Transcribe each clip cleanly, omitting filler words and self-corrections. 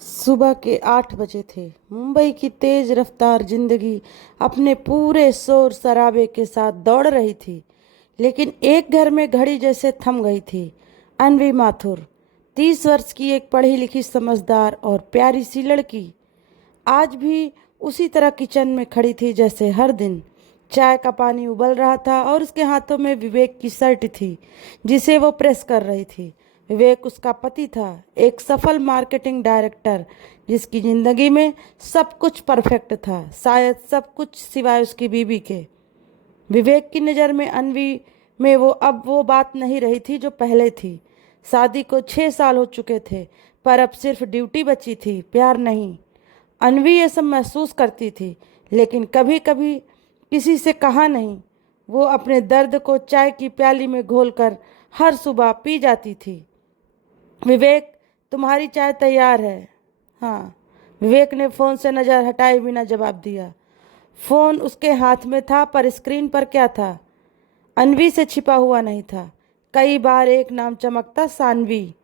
सुबह के 8 बजे थे। मुंबई की तेज रफ्तार जिंदगी अपने पूरे शोर शराबे के साथ दौड़ रही थी, लेकिन एक घर में घड़ी जैसे थम गई थी। अनवी माथुर, 30 वर्ष की एक पढ़ी लिखी समझदार और प्यारी सी लड़की, आज भी उसी तरह किचन में खड़ी थी जैसे हर दिन। चाय का पानी उबल रहा था और उसके हाथों में विवेक की शर्ट थी जिसे वो प्रेस कर रही थी। विवेक उसका पति था, एक सफल मार्केटिंग डायरेक्टर जिसकी जिंदगी में सब कुछ परफेक्ट था, शायद सब कुछ सिवाय उसकी बीवी के। विवेक की नज़र में अनवी में वो अब वो बात नहीं रही थी जो पहले थी। शादी को 6 साल हो चुके थे, पर अब सिर्फ ड्यूटी बची थी, प्यार नहीं। अनवी ये सब महसूस करती थी, लेकिन कभी कभी किसी से कहा नहीं। वो अपने दर्द को चाय की प्याली में घोलकर हर सुबह पी जाती थी। विवेक, तुम्हारी चाय तैयार है। हाँ, विवेक ने फ़ोन से नज़र हटाए बिना जवाब दिया। फ़ोन उसके हाथ में था, पर स्क्रीन पर क्या था? अनवी से छिपा हुआ नहीं था। कई बार एक नाम चमकता, सानवी।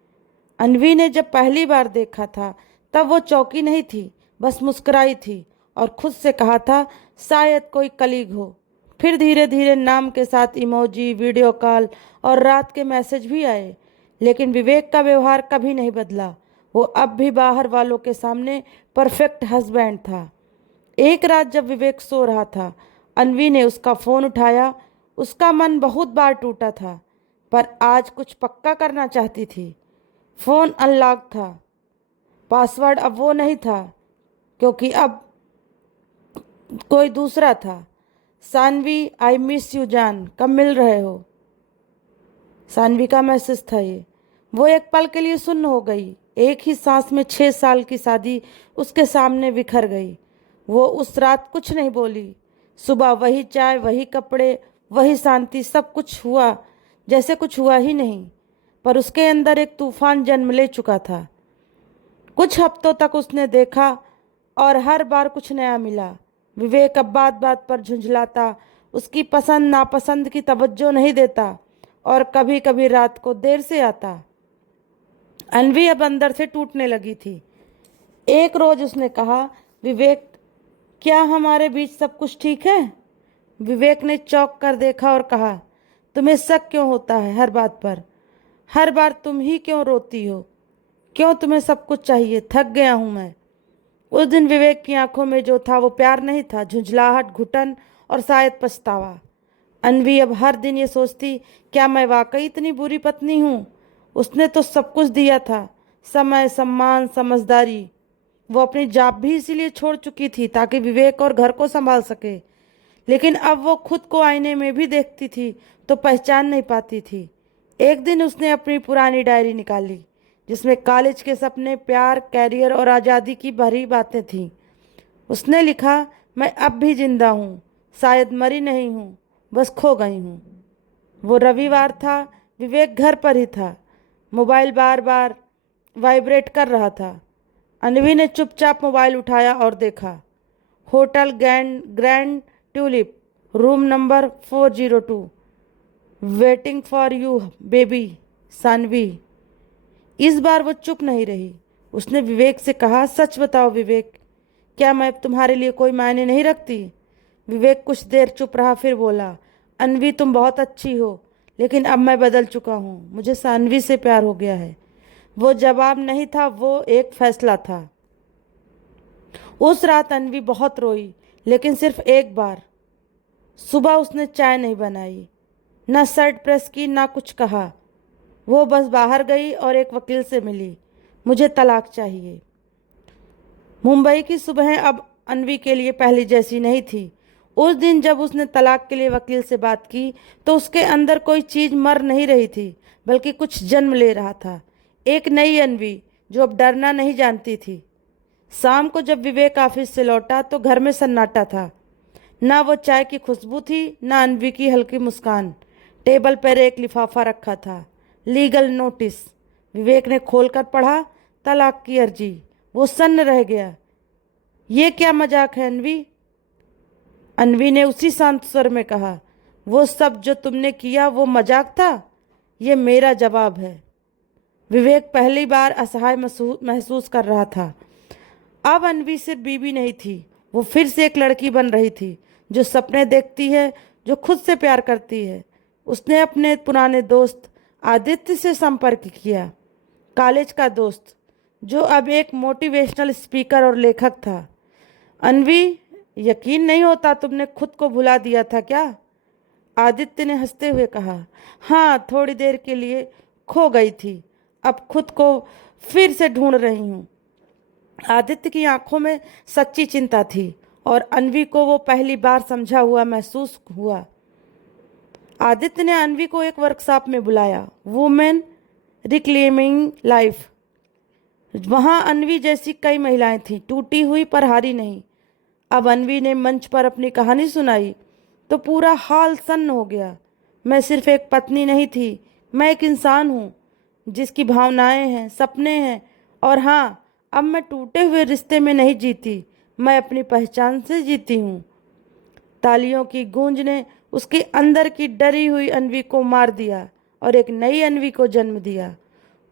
अनवी ने जब पहली बार देखा था तब वो चौंकी नहीं थी, बस मुस्कुराई थी और खुद से कहा था शायद कोई कलीग हो। फिर धीरे धीरे नाम के साथ इमोजी, वीडियो कॉल और रात के मैसेज भी आए, लेकिन विवेक का व्यवहार कभी नहीं बदला। वो अब भी बाहर वालों के सामने परफेक्ट हस्बैंड था। एक रात जब विवेक सो रहा था, अनवी ने उसका फ़ोन उठाया। उसका मन बहुत बार टूटा था, पर आज कुछ पक्का करना चाहती थी। फ़ोन अनलॉक था, पासवर्ड अब वो नहीं था, क्योंकि अब कोई दूसरा था। सानवी, आई मिस यू जान, कब मिल रहे हो? सानवी का मैसेज था ये। वो एक पल के लिए सुन्न हो गई। एक ही सांस में 6 साल की शादी उसके सामने बिखर गई। वो उस रात कुछ नहीं बोली। सुबह वही चाय, वही कपड़े, वही शांति, सब कुछ हुआ जैसे कुछ हुआ ही नहीं। पर उसके अंदर एक तूफान जन्म ले चुका था। कुछ हफ्तों तक उसने देखा और हर बार कुछ नया मिला। विवेक अब बात बात पर झुंझलाता, उसकी पसंद नापसंद की तवज्जो नहीं देता और कभी कभी रात को देर से आता। अनवी अब अंदर से टूटने लगी थी। एक रोज उसने कहा, विवेक, क्या हमारे बीच सब कुछ ठीक है? विवेक ने चौंक कर देखा और कहा, तुम्हें शक क्यों होता है हर बात पर? हर बार तुम ही क्यों रोती हो? क्यों तुम्हें सब कुछ चाहिए? थक गया हूं मैं। उस दिन विवेक की आंखों में जो था वो प्यार नहीं था, झुंझलाहट, घुटन और शायद पछतावा। अनवी अब हर दिन ये सोचती, क्या मैं वाकई इतनी बुरी पत्नी हूँ? उसने तो सब कुछ दिया था, समय, सम्मान, समझदारी। वो अपनी जॉब भी इसीलिए छोड़ चुकी थी ताकि विवेक और घर को संभाल सके। लेकिन अब वो खुद को आईने में भी देखती थी तो पहचान नहीं पाती थी। एक दिन उसने अपनी पुरानी डायरी निकाली जिसमें कॉलेज के सपने, प्यार, कैरियर और आज़ादी की भरी बातें थीं। उसने लिखा, मैं अब भी जिंदा हूँ, शायद मरी नहीं हूँ, बस खो गई हूँ। वो रविवार था, विवेक घर पर ही था। मोबाइल बार बार वाइब्रेट कर रहा था। अनवी ने चुपचाप मोबाइल उठाया और देखा, hotel grand tulip, room number 402, waiting for you baby, Saanvi. इस बार वो चुप नहीं रही। उसने विवेक से कहा, सच बताओ विवेक, क्या मैं तुम्हारे लिए कोई मायने नहीं रखती? विवेक कुछ देर चुप रहा, फिर बोला, अनवी, तुम बहुत अच्छी हो, लेकिन अब मैं बदल चुका हूँ। मुझे सानवी से प्यार हो गया है। वो जवाब नहीं था, वो एक फैसला था। उस रात अनवी बहुत रोई, लेकिन सिर्फ एक बार। सुबह उसने चाय नहीं बनाई, न शर्ट प्रेस की, ना कुछ कहा। वो बस बाहर गई और एक वकील से मिली। मुझे तलाक चाहिए। मुंबई की सुबह अब अनवी के लिए पहली जैसी नहीं थी। उस दिन जब उसने तलाक के लिए वकील से बात की तो उसके अंदर कोई चीज़ मर नहीं रही थी, बल्कि कुछ जन्म ले रहा था। एक नई अनवी जो अब डरना नहीं जानती थी। शाम को जब विवेक ऑफिस से लौटा तो घर में सन्नाटा था। ना वो चाय की खुशबू थी, ना अनवी की हल्की मुस्कान। टेबल पर एक लिफाफा रखा था, लीगल नोटिस। विवेक ने खोलकर पढ़ा, तलाक की अर्जी। वो सन्न रह गया। ये क्या मजाक है अनवी? अनवी ने उसी शांत स्वर में कहा, वो सब जो तुमने किया वो मजाक था, ये मेरा जवाब है। विवेक पहली बार असहाय महसूस कर रहा था। अब अनवी सिर्फ बीवी नहीं थी, वो फिर से एक लड़की बन रही थी जो सपने देखती है, जो खुद से प्यार करती है। उसने अपने पुराने दोस्त आदित्य से संपर्क किया, कॉलेज का दोस्त जो अब एक मोटिवेशनल स्पीकर और लेखक था। अनवी, यकीन नहीं होता तुमने खुद को भुला दिया था क्या? आदित्य ने हंसते हुए कहा। हाँ, थोड़ी देर के लिए खो गई थी, अब खुद को फिर से ढूंढ रही हूँ। आदित्य की आंखों में सच्ची चिंता थी और अनवी को वो पहली बार समझा हुआ महसूस हुआ। आदित्य ने अनवी को एक वर्कशॉप में बुलाया, वुमेन रिक्लेमिंग लाइफ। वहाँ अनवी जैसी कई महिलाएं थीं, टूटी हुई पर हारी नहीं। अब अनवी ने मंच पर अपनी कहानी सुनाई तो पूरा हाल सन्न हो गया। मैं सिर्फ एक पत्नी नहीं थी, मैं एक इंसान हूँ जिसकी भावनाएं हैं, सपने हैं, और हाँ, अब मैं टूटे हुए रिश्ते में नहीं जीती, मैं अपनी पहचान से जीती हूँ। तालियों की गूंज ने उसके अंदर की डरी हुई अनवी को मार दिया और एक नई अनवी को जन्म दिया।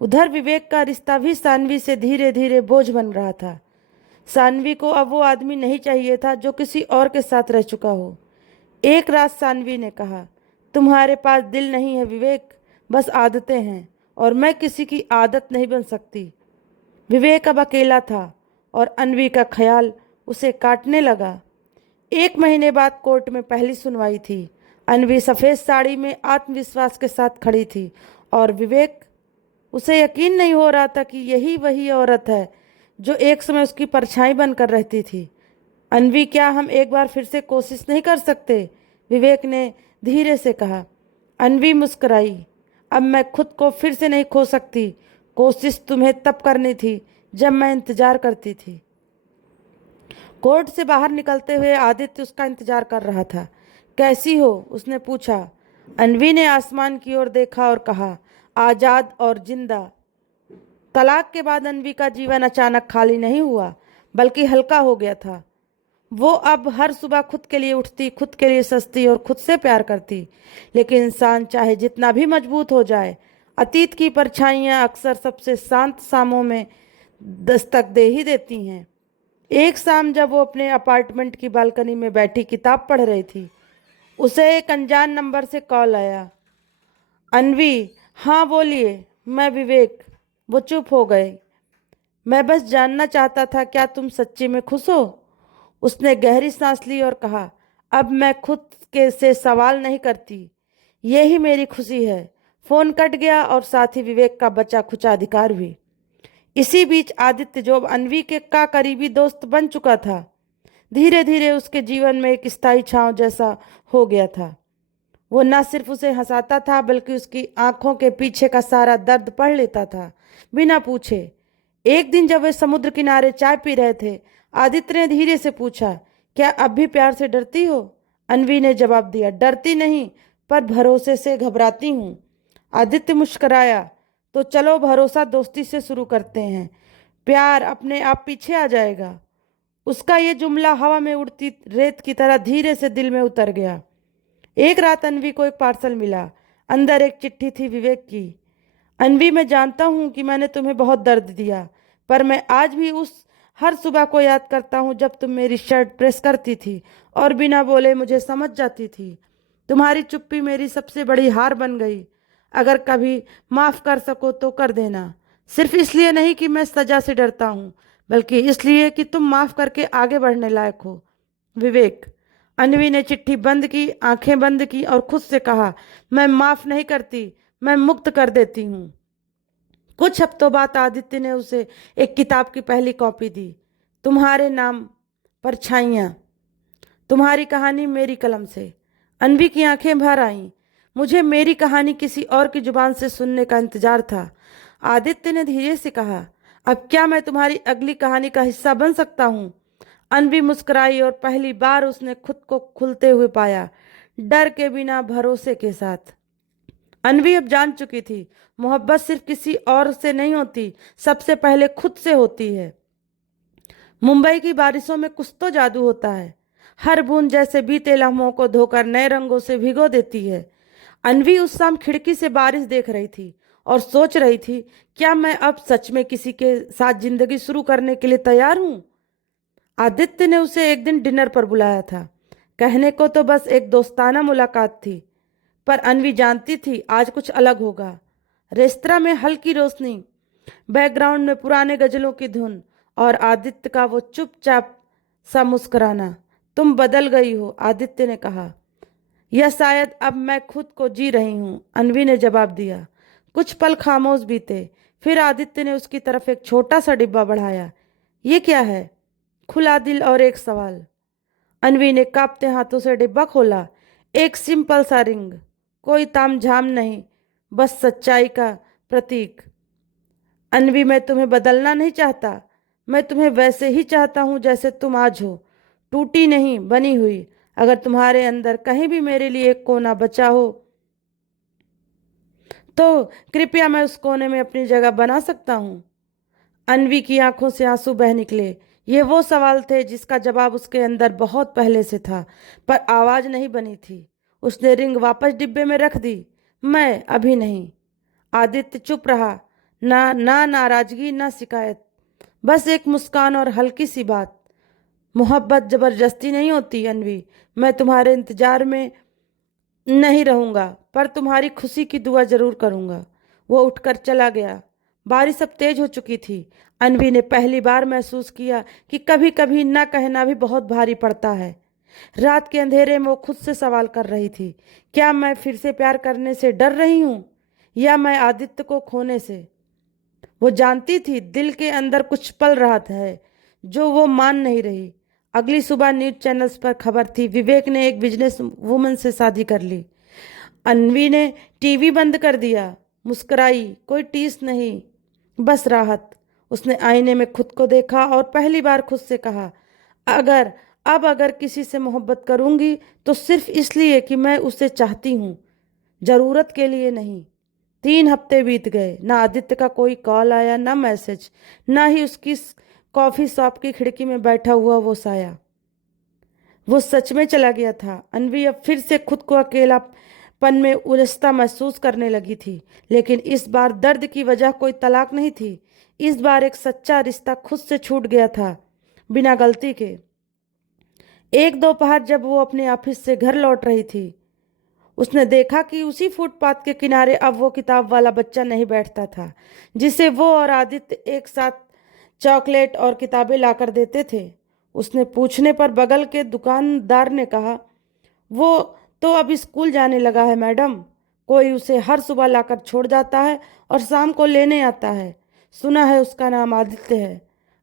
उधर विवेक का रिश्ता भी सानवी से धीरे धीरे बोझ बन रहा था। सानवी को अब वो आदमी नहीं चाहिए था जो किसी और के साथ रह चुका हो। एक रात सानवी ने कहा, तुम्हारे पास दिल नहीं है विवेक, बस आदतें हैं, और मैं किसी की आदत नहीं बन सकती। विवेक अब अकेला था और अनवी का ख्याल उसे काटने लगा। 1 महीने बाद कोर्ट में पहली सुनवाई थी। अनवी सफ़ेद साड़ी में आत्मविश्वास के साथ खड़ी थी और विवेक, उसे यकीन नहीं हो रहा था कि यही वही औरत है जो एक समय उसकी परछाई बनकर रहती थी। अनवी, क्या हम एक बार फिर से कोशिश नहीं कर सकते? विवेक ने धीरे से कहा। अनवी मुस्कुराई। अब मैं खुद को फिर से नहीं खो सकती। कोशिश तुम्हें तब करनी थी जब मैं इंतजार करती थी। कोर्ट से बाहर निकलते हुए आदित्य उसका इंतजार कर रहा था। कैसी हो? उसने पूछा। अनवी ने आसमान की ओर देखा और कहा, आजाद और जिंदा। तलाक के बाद अनवी का जीवन अचानक खाली नहीं हुआ, बल्कि हल्का हो गया था। वो अब हर सुबह खुद के लिए उठती, खुद के लिए सस्ती और खुद से प्यार करती। लेकिन इंसान चाहे जितना भी मजबूत हो जाए, अतीत की परछाइयाँ अक्सर सबसे शांत शामों में दस्तक दे ही देती हैं। एक शाम जब वो अपने अपार्टमेंट की बालकनी में बैठी किताब पढ़ रही थी, उसे एक अनजान नंबर से कॉल आया। अनवी, हाँ बोलिए, मैं विवेक। वो चुप हो गए। मैं बस जानना चाहता था, क्या तुम सच्ची में खुश हो? उसने गहरी सांस ली और कहा, अब मैं खुद के से सवाल नहीं करती, यही मेरी खुशी है। फोन कट गया और साथ ही विवेक का बचा खुचा अधिकार भी। इसी बीच आदित्य, जो अब अनवी के का करीबी दोस्त बन चुका था, धीरे धीरे उसके जीवन में एक स्थायी छांव जैसा हो गया था। वो न सिर्फ उसे हंसाता था, बल्कि उसकी आंखों के पीछे का सारा दर्द पढ़ लेता था, बिना पूछे। एक दिन जब वे समुद्र किनारे चाय पी रहे थे, आदित्य ने धीरे से पूछा, क्या अब भी प्यार से डरती हो? अनवी ने जवाब दिया, डरती नहीं, पर भरोसे से घबराती हूँ। आदित्य मुस्कराया। तो चलो भरोसा दोस्ती से शुरू करते हैं, प्यार अपने आप पीछे आ जाएगा। उसका ये जुमला हवा में उड़ती रेत की तरह धीरे से दिल में उतर गया। एक रात अनवी को एक पार्सल मिला। अंदर एक चिट्ठी थी विवेक की। अनवी, मैं जानता हूँ कि मैंने तुम्हें बहुत दर्द दिया, पर मैं आज भी उस हर सुबह को याद करता हूँ जब तुम मेरी शर्ट प्रेस करती थी और बिना बोले मुझे समझ जाती थी। तुम्हारी चुप्पी मेरी सबसे बड़ी हार बन गई। अगर कभी माफ़ कर सको तो कर देना, सिर्फ इसलिए नहीं कि मैं सज़ा से डरता हूँ, बल्कि इसलिए कि तुम माफ़ करके आगे बढ़ने लायक हो। विवेक। अनवी ने चिट्ठी बंद की, आंखें बंद की और खुद से कहा, मैं माफ़ नहीं करती, मैं मुक्त कर देती हूँ। कुछ हफ्तों बाद आदित्य ने उसे एक किताब की पहली कॉपी दी। तुम्हारे नाम, परछाइयाँ, तुम्हारी कहानी मेरी कलम से। अनवी की आंखें भर आईं। मुझे मेरी कहानी किसी और की जुबान से सुनने का इंतजार था। आदित्य ने धीरे से कहा, अब क्या मैं तुम्हारी अगली कहानी का हिस्सा बन सकता हूँ? अनवी मुस्कुराई और पहली बार उसने खुद को खुलते हुए पाया, डर के बिना, भरोसे के साथ। अनवी अब जान चुकी थी, मोहब्बत सिर्फ किसी और से नहीं होती, सबसे पहले खुद से होती है। मुंबई की बारिशों में कुछ तो जादू होता है, हर बूंद जैसे बीते लम्हों को धोकर नए रंगों से भिगो देती है। अनवी उस शाम खिड़की से बारिश देख रही थी और सोच रही थी, क्या मैं अब सच में किसी के साथ जिंदगी शुरू करने के लिए तैयार हूं। आदित्य ने उसे एक दिन डिनर पर बुलाया था। कहने को तो बस एक दोस्ताना मुलाकात थी, पर अन्वी जानती थी आज कुछ अलग होगा। रेस्तरा में हल्की रोशनी, बैकग्राउंड में पुराने गजलों की धुन और आदित्य का वो चुपचाप सा मुस्कुराना। तुम बदल गई हो, आदित्य ने कहा। या शायद अब मैं खुद को जी रही हूं, अन्वी ने जवाब दिया। कुछ पल खामोश बीते, फिर आदित्य ने उसकी तरफ एक छोटा सा डिब्बा बढ़ाया। ये क्या है? खुला दिल और एक सवाल। अन्वी ने कांपते हाथों से डिब्बा खोला। एक सिंपल सा रिंग, कोई तामझाम नहीं, बस सच्चाई का प्रतीक। अन्वी, मैं तुम्हें बदलना नहीं चाहता, मैं तुम्हें वैसे ही चाहता हूं जैसे तुम आज हो, टूटी नहीं, बनी हुई। अगर तुम्हारे अंदर कहीं भी मेरे लिए एक कोना बचा हो तो कृपया मैं उस कोने में अपनी जगह बना सकता हूँ। अन्वी की आंखों से आंसू बह निकले। ये वो सवाल थे जिसका जवाब उसके अंदर बहुत पहले से था, पर आवाज नहीं बनी थी। उसने रिंग वापस डिब्बे में रख दी। मैं अभी नहीं। आदित्य चुप रहा। ना नाराजगी, ना शिकायत, बस एक मुस्कान और हल्की सी बात। मोहब्बत जबरदस्ती नहीं होती अन्वी। मैं तुम्हारे इंतजार में नहीं रहूंगा, पर तुम्हारी खुशी की दुआ जरूर करूंगा। वो उठकर चला गया। बारिश अब तेज हो चुकी थी। अन्वी ने पहली बार महसूस किया कि कभी कभी ना कहना भी बहुत भारी पड़ता है। रात के अंधेरे में वो खुद से सवाल कर रही थी, क्या मैं फिर से प्यार करने से डर रही हूं, या मैं आदित्य को खोने से। वो जानती थी दिल के अंदर कुछ पल रहा है जो वो मान नहीं रही। अगली सुबह न्यूज चैनल्स पर खबर थी, विवेक ने एक बिजनेस वुमन से शादी कर ली। अन्वी ने टीवी बंद कर दिया, मुस्कुराई। कोई टीस नहीं, बस राहत। उसने आईने में खुद को देखा और पहली बार खुद से कहा, अगर अगर किसी से मोहब्बत करूंगी तो सिर्फ इसलिए कि मैं उसे चाहती हूँ, जरूरत के लिए नहीं। 3 हफ्ते बीत गए, ना आदित्य का कोई कॉल आया, ना मैसेज, ना ही उसकी कॉफी शॉप की खिड़की में बैठा हुआ वो साया। वो सच में चला गया था। अन्वी अब फिर से खुद को अकेलापन में उलझता महसूस करने लगी थी, लेकिन इस बार दर्द की वजह कोई तलाक नहीं थी। इस बार एक सच्चा रिश्ता खुद से छूट गया था, बिना गलती के। एक दोपहर जब वो अपने ऑफिस से घर लौट रही थी, उसने देखा कि उसी फुटपाथ के किनारे अब वो किताब वाला बच्चा नहीं बैठता था जिसे वो और आदित्य एक साथ चॉकलेट और किताबें लाकर देते थे। उसने पूछने पर बगल के दुकानदार ने कहा, वो तो अब स्कूल जाने लगा है मैडम, कोई उसे हर सुबह लाकर छोड़ जाता है और शाम को लेने आता है। सुना है उसका नाम आदित्य है।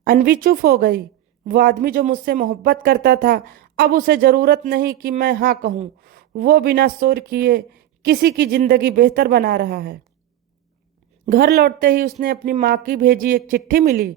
अन्वी चुप हो गई। वो आदमी जो मुझसे मोहब्बत करता था, अब उसे जरूरत नहीं कि मैं हाँ कहूँ। वो बिना शोर किए किसी की जिंदगी बेहतर बना रहा है। घर लौटते ही उसने अपनी माँ की भेजी एक चिट्ठी मिली।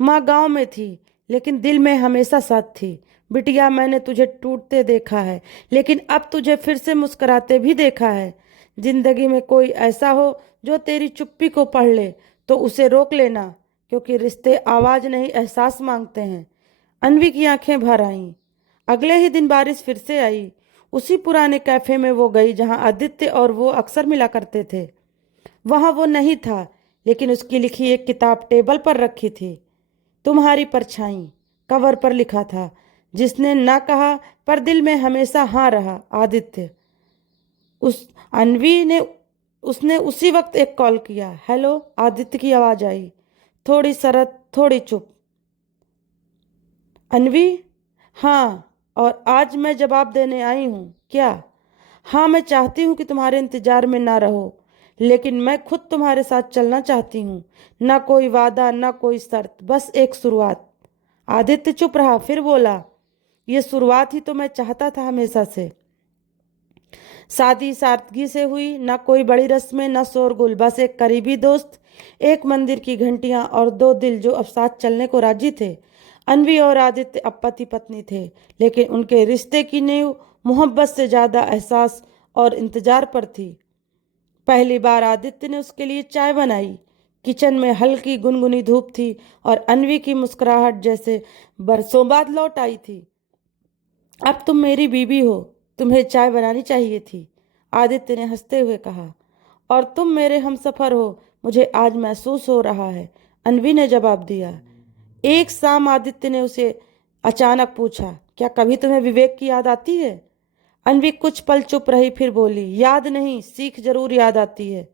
माँ गांव में थी, लेकिन दिल में हमेशा साथ थी। बिटिया, मैंने तुझे टूटते देखा है, लेकिन अब तुझे फिर से मुस्कुराते भी देखा है। जिंदगी में कोई ऐसा हो जो तेरी चुप्पी को पढ़ ले तो उसे रोक लेना, क्योंकि रिश्ते आवाज नहीं, एहसास मांगते हैं। अन्वी की आंखें भर आईं। अगले ही दिन बारिश फिर से आई। उसी पुराने कैफे में वो गई जहां आदित्य और वो अक्सर मिला करते थे। वहां वो नहीं था, लेकिन उसकी लिखी एक किताब टेबल पर रखी थी। तुम्हारी परछाई कवर पर लिखा था। जिसने ना कहा पर दिल में हमेशा हाँ रहा, आदित्य। उस अन्वी ने उसने उसी वक्त एक कॉल किया। हेलो, आदित्य की आवाज आई, थोड़ी सरद, थोड़ी चुप। अन्वी, हाँ, और आज मैं जवाब देने आई हूँ। क्या? हाँ, मैं चाहती हूँ कि तुम्हारे इंतजार में ना रहो, लेकिन मैं खुद तुम्हारे साथ चलना चाहती हूँ। ना कोई वादा, ना कोई शर्त, बस एक शुरुआत। आदित्य चुप रहा, फिर बोला, ये शुरुआत ही तो मैं चाहता था हमेशा से। शादी सादगी से हुई, ना कोई बड़ी रस्में, ना शोरगुल, बस एक करीबी दोस्त, एक मंदिर की घंटियां और 2 दिल जो अब साथ चलने को राजी थे। अन्वी और आदित्य अब पति पत्नी थे, लेकिन उनके रिश्ते की नींव मोहब्बत से ज्यादा एहसास और इंतजार पर थी। पहली बार आदित्य ने उसके लिए चाय बनाई। किचन में हल्की गुनगुनी धूप थी और अन्वी की मुस्कुराहट जैसे बरसों बाद लौट आई थी। अब तुम मेरी बीवी हो, तुम्हें चाय बनानी चाहिए थी, आदित्य ने हंसते हुए कहा। और तुम मेरे हमसफर हो, मुझे आज महसूस हो रहा है, अन्वी ने जवाब दिया। एक शाम आदित्य ने उसे अचानक पूछा, क्या कभी तुम्हें विवेक की याद आती है? अन्वी कुछ पल चुप रही, फिर बोली, याद नहीं, सीख जरूर याद आती है।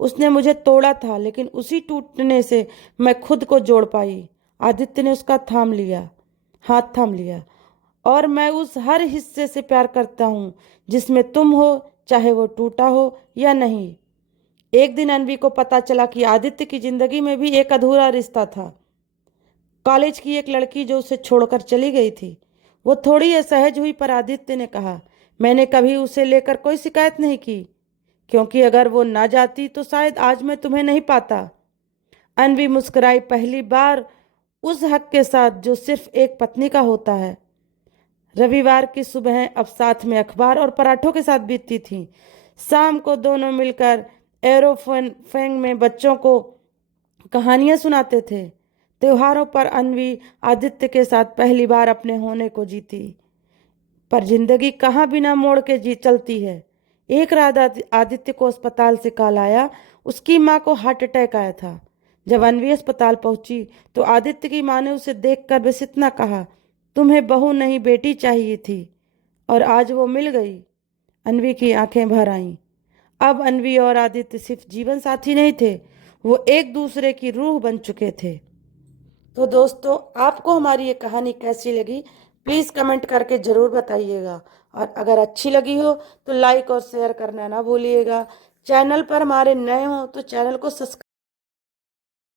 उसने मुझे तोड़ा था, लेकिन उसी टूटने से मैं खुद को जोड़ पाई। आदित्य ने उसका हाथ थाम लिया। और मैं उस हर हिस्से से प्यार करता हूँ जिसमें तुम हो, चाहे वो टूटा हो या नहीं। एक दिन अन्वी को पता चला कि आदित्य की जिंदगी में भी एक अधूरा रिश्ता था। कॉलेज की एक लड़की जो उसे छोड़कर चली गई थी। वो थोड़ी असहज हुई, पर आदित्य ने कहा, मैंने कभी उसे लेकर कोई शिकायत नहीं की, क्योंकि अगर वो ना जाती तो शायद आज मैं तुम्हें नहीं पाता। अन्वी मुस्कुराई, पहली बार उस हक के साथ जो सिर्फ एक पत्नी का होता है। रविवार की सुबह अब साथ में अखबार और पराठों के साथ बीतती थी। शाम को दोनों मिलकर एरोफेंग में बच्चों को कहानियां सुनाते थे। त्योहारों पर अन्वी आदित्य के साथ पहली बार अपने होने को जीती। पर जिंदगी कहाँ बिना मोड़ के जी चलती है। एक रात आदित्य को अस्पताल से कॉल आया। उसकी माँ को हार्ट अटैक आया था। जब अन्वी अस्पताल पहुंची तो आदित्य की माँ ने उसे देखकर बस इतना कहा, तुम्हें बहू नहीं बेटी चाहिए थी, और आज वो मिल गई। अन्वी की आंखें भर आईं। अब अन्वी और आदित्य सिर्फ जीवन साथी नहीं थे, वो एक दूसरे की रूह बन चुके थे। तो दोस्तों, आपको हमारी ये कहानी कैसी लगी, प्लीज़ कमेंट करके ज़रूर बताइएगा। और अगर अच्छी लगी हो तो लाइक और शेयर करना ना भूलिएगा। चैनल पर हमारे नए हो तो चैनल को सब्सक्राइब